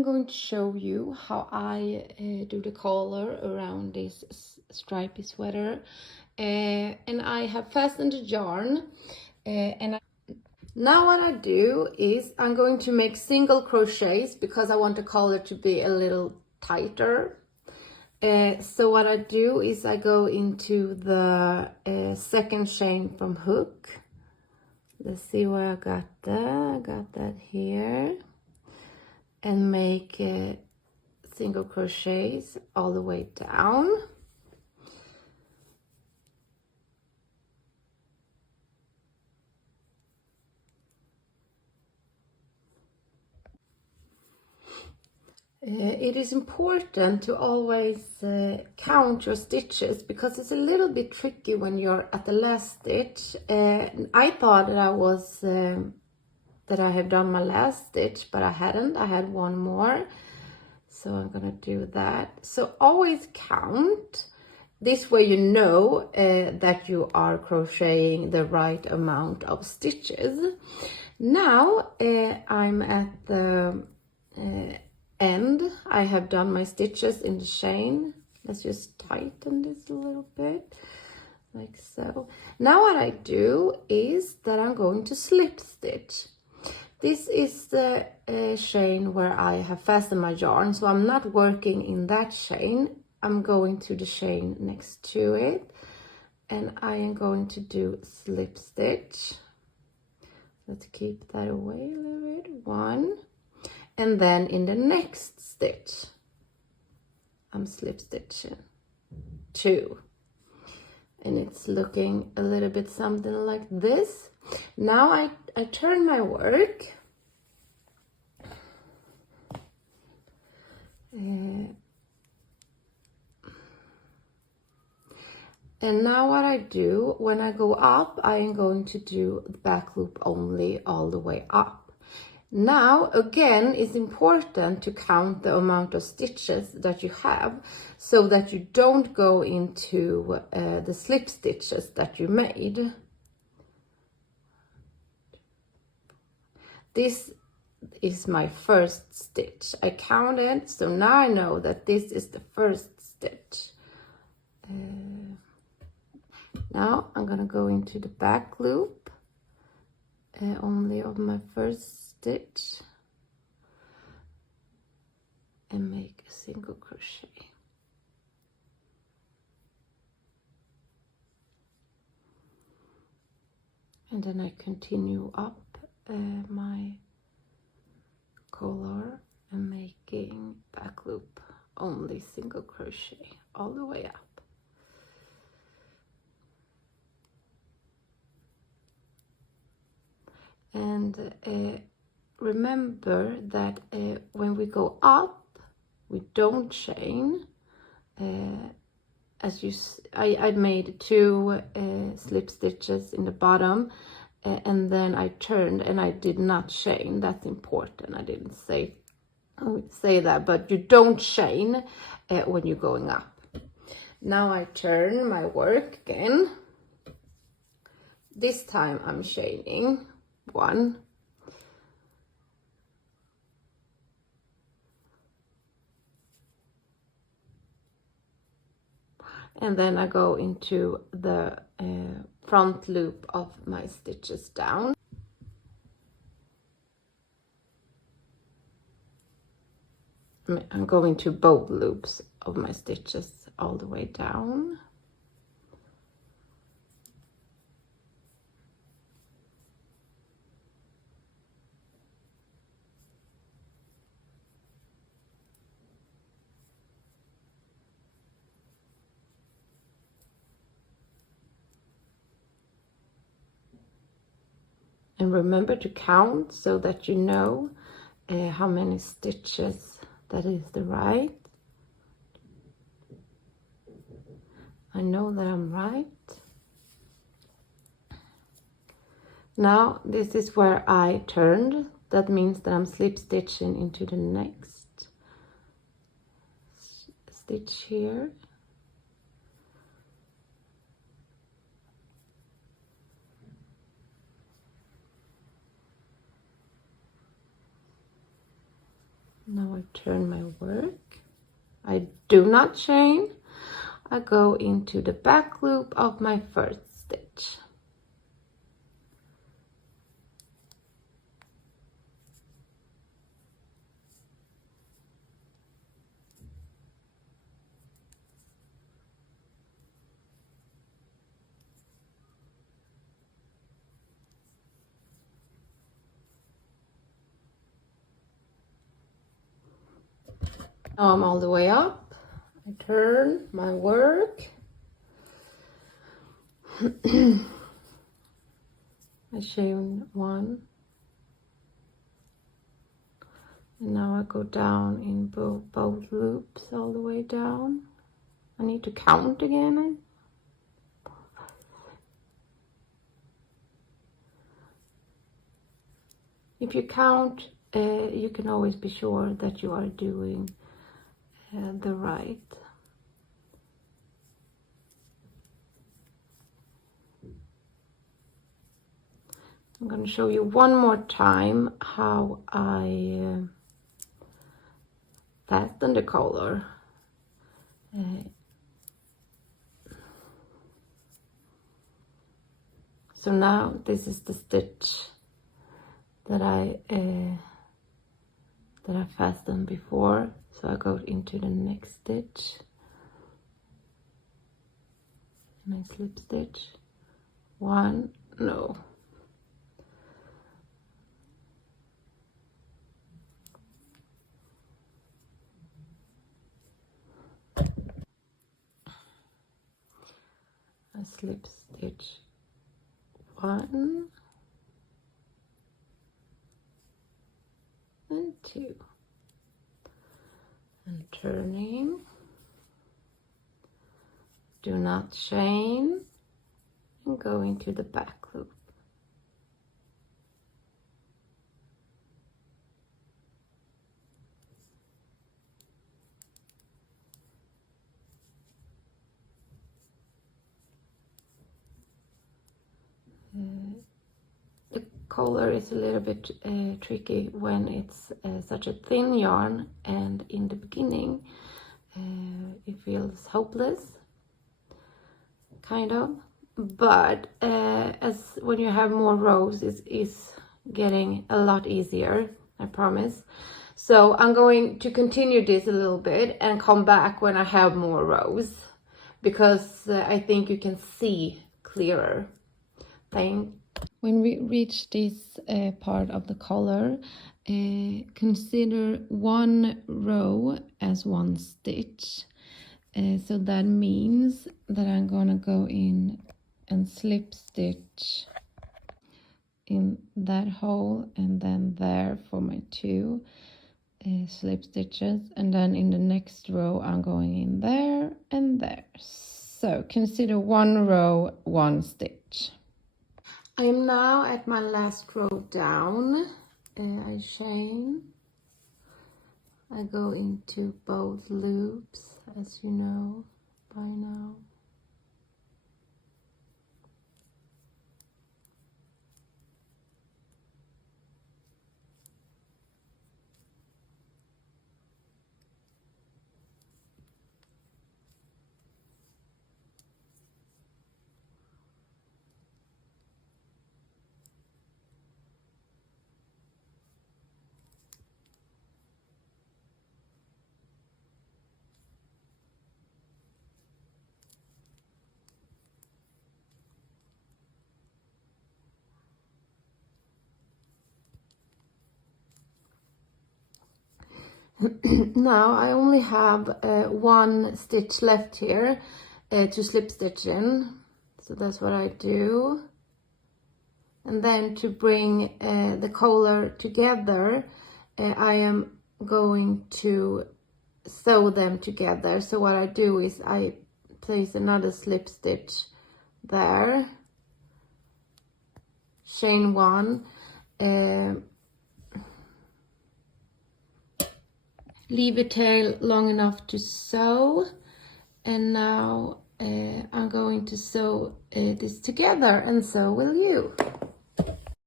I'm going to show you how I do the collar around this stripy sweater. And I have fastened the yarn. Now what I do is I'm going to make single crochets because I want the collar to be a little tighter. So what I do is I go into the second chain from hook. Let's see where I got that. I got that here. And make single crochets all the way down. It is important to always count your stitches because it's a little bit tricky when you're at the last stitch. I thought that I have done my last stitch, but I hadn't. I had one more, so I'm gonna do that. So always count. This way you know that you are crocheting the right amount of stitches. Now I'm at the end. I have done my stitches in the chain. Let's just tighten this a little bit, like so. Now what I do is that I'm going to slip stitch. This is the chain where I have fastened my yarn, so I'm not working in that chain. I'm going to the chain next to it, and I am going to do slip stitch. Let's keep that away a little bit. 1, and then in the next stitch, I'm slip stitching 2, and it's looking a little bit something like this. Now I turn my work. And now what I do, when I go up, I am going to do the back loop only all the way up. Now, again, it's important to count the amount of stitches that you have so that you don't go into the slip stitches that you made. This is my first stitch. I counted, so now I know that this is the first stitch. Now I'm gonna go into the back loop only of my first stitch and make a single crochet. And then I continue up my collar and making back loop only single crochet all the way up. And remember that when we go up, we don't chain. I made 2 slip stitches in the bottom, and then I turned and I did not chain. That's important. I didn't say that, but you don't chain when you're going up. Now I turn my work again. This time I'm chaining 1, and then I go into the front loop of my stitches down. I'm going to both loops of my stitches all the way down. And remember to count so that you know how many stitches that is the right. I know that I'm right. Now this is where I turned. That means that I'm slip stitching into the next stitch here. Now I turn my work. I do not chain. I go into the back loop of my first stitch. Now I'm all the way up. I turn my work. I chain one. And now I go down in both loops all the way down. I need to count again. If you count, you can always be sure that you are doing the right. I'm going to show you one more time how I fasten the collar. So now this is the stitch that I fastened before. So I go into the next stitch and I slip stitch one, no. I slip stitch one and two, and turning, do not chain, and go into the back loop. The collar is a little bit tricky when it's such a thin yarn, and in the beginning it feels hopeless, kind of, but as when you have more rows, it's getting a lot easier, I promise. So I'm going to continue this a little bit and come back when I have more rows, because I think you can see clearer. When we reach this part of the collar, consider one row as one stitch. So that means that I'm gonna go in and slip stitch in that hole, and then there for my two slip stitches, and then in the next row I'm going in there and there. So consider one row, one stitch. I am now at my last row down. I chain, I go into both loops, as you know by now. Now I only have one stitch left here to slip stitch in, so that's what I do. And then to bring the collar together, I am going to sew them together. So what I do is I place another slip stitch there, chain one, leave a tail long enough to sew, and now I'm going to sew this together, and so will you.